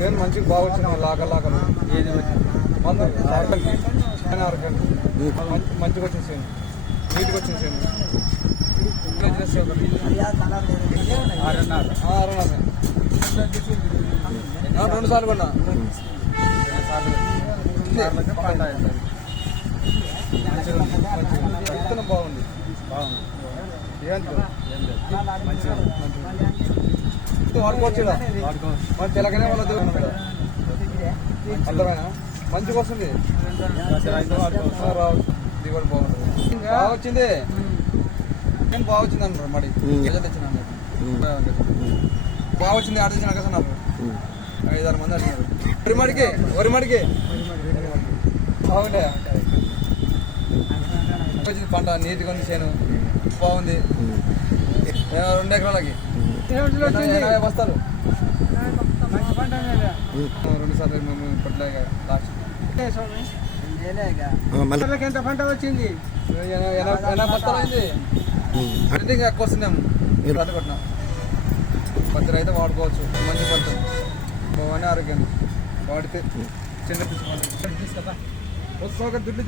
నేను మంచిగా బాగా వచ్చింది లాగలు ఏది మందు మంచిగా వచ్చేసాను నీట్గా వచ్చేసాను 2 సార్లు కొన్నా విత్తనం బాగుంది వాడుకోవచ్చు మన తెలంగాణ వాళ్ళ అర్థమైనా మంచిగా వస్తుంది దిగుబడి బాగుంటుంది బాగా వచ్చింది నేను బాగా వచ్చింది అంటారు మడి తెచ్చిన బాగా వచ్చింది ఆడ తెచ్చిన కదా నాకు 5-6 మంది అడిగినారు వరి మడికి బాగుండే వచ్చింది పంట నీట్గా ఉంది చేను బాగుంది 2 ఎకరాలకి 80 బస్తాలు 2 సార్లు మేము ఇప్పట్లాగా లాస్ట్ ఎంత పంట వచ్చింది 80 బస్తాలు అయింది అంటే ఇంకా ఎక్కువ వస్తున్నాం పంట కొట్టినాం పత్తి అయితే వాడుకోవచ్చు మంచి పంట బాగానే ఆరోగ్యాన్ని వాడితే చిన్న తీసుకుంటా దుడ్లు